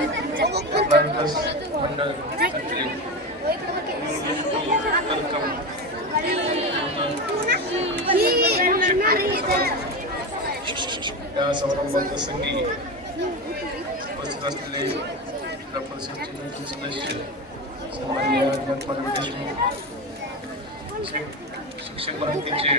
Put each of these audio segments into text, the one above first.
नागदास मंडळ या समारंभाप्रसंगी उपस्थित असलेले जिल्हा परिषदचे नवीन सदस्य सन्माननीय अज्ञात देशमुख, शिक्षक भारतीचे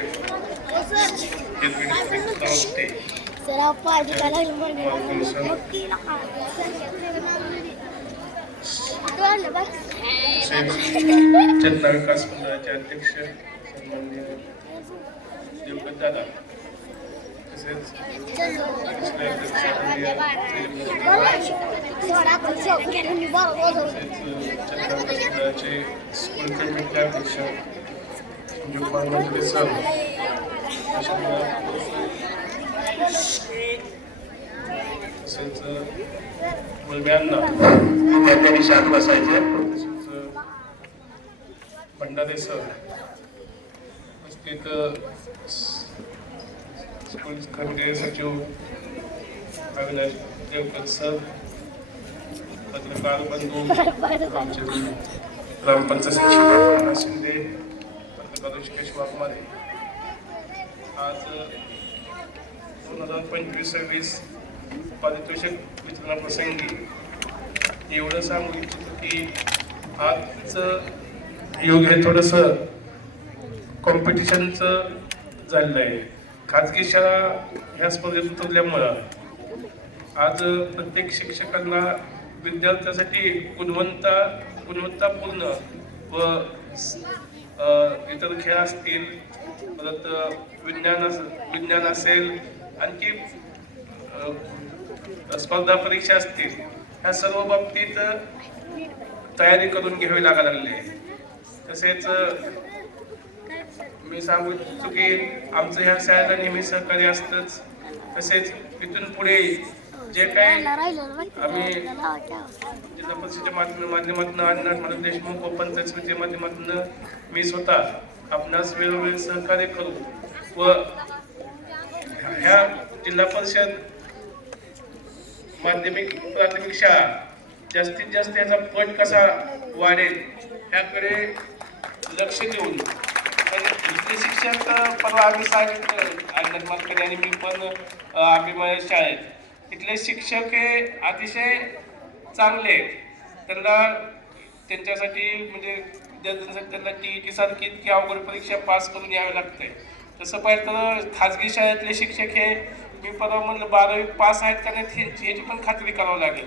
चेतना विकास मंडळाचे अध्यक्ष सन्माननीय देवगत दादा, तसेच मंडळाचे स्कूल कमिटी अध्यक्ष सर, तसेच मुलम्यांना विद्यार्थ्यांनी शांत बसायचं, तसेच भंडारे सर, उपस्थित स्कूल कमिटी सचिव अविनाश देवकर सर, पत्रकार बंधू आमचे ग्रामपंचायत शिक्षक शिंदे, पत्रकार ऋषिकेश वाघमारे, आज 2025-26 पारितोषिक वितरणाप्रसंगी एवढं सांगू इच्छितो की आजचं युग हे थोडंसं कॉम्पिटिशनचं झालेलं आहे. खाजगी शाळा ह्या स्पर्धेत उतरल्यामुळं आज प्रत्येक शिक्षकांना विद्यार्थ्यासाठी गुणवत्तापूर्ण व इतर खेळ असतील, परत विज्ञान असेल, आणखी स्पर्धा परीक्षा असतील, ह्या सर्व बाबतीत तयारी करून घ्यावी लागायला लागली आहे. तसेच मी सांगू इच्छितो की आमचं ह्या शाळेला नेहमी सहकार्य असतंच. तसेच इथून पुढे जे काही आम्ही जिल्हा परिषदेच्या माध्यमातून अज्ञात देशमुख व पंचायत समितीच्या माध्यमातून मी स्वतः आपणास वेळोवेळी सहकार्य करू व ह्या जिल्हा परिषद माध्यमिक प्राथमिक शाळा जास्तीत जास्त याचा पट कसा वाढेल ह्याकडे लक्ष देऊन, इथले शिक्षक परवा आम्ही सांगितलं अज्ञात मालकरी आणि मी पण अभिमान शाळेत, इथले शिक्षक हे अतिशय चांगले, त्यांना त्यांच्यासाठी म्हणजे विद्यार्थ्यांसाठी त्यांना TET सारखी इतकी अवघड परीक्षा पास करून यावे लागते. तसं पाहिलं तर खाजगी शाळेतले शिक्षक हे मी परवा म्हणलं 12वी पास आहेत का नाही ह्याची पण खात्री करावं लागेल.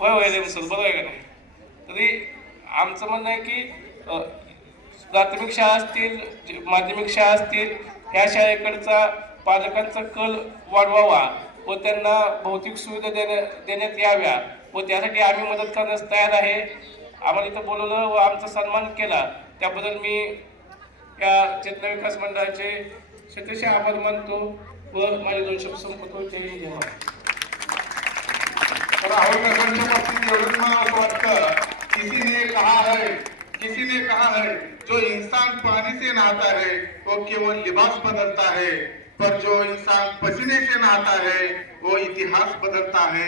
होय सर, बरोबर आहे का नाही? तरी आमचं म्हणणं आहे की प्राथमिक शाळा असतील, माध्यमिक शाळा असतील, ह्या शाळेकडचा पालकांचा कल वाढवावा व त्यांना भौतिक सुविधा देण्यात याव्या व त्यासाठी आम्ही मदत करण्यास तयार आहे. आम्हाला इथं बोलवलं व आमचा सन्मान केला त्याबद्दल मी या चेतना विकास मंडळाचे शतशः आभार मानतो व माझे 2 शब्द संपवतो. जय हिंद, जय महाराष्ट्र. राहुल नगरच्या बाबतीत एवढंच मला असं वाटतं, किसी ने कहा है जो इंसान पानी से नहाता है वो केवल लिबास बदलता है, पर जो इंसान पसीने से नहाता है वो इतिहास बदलता है.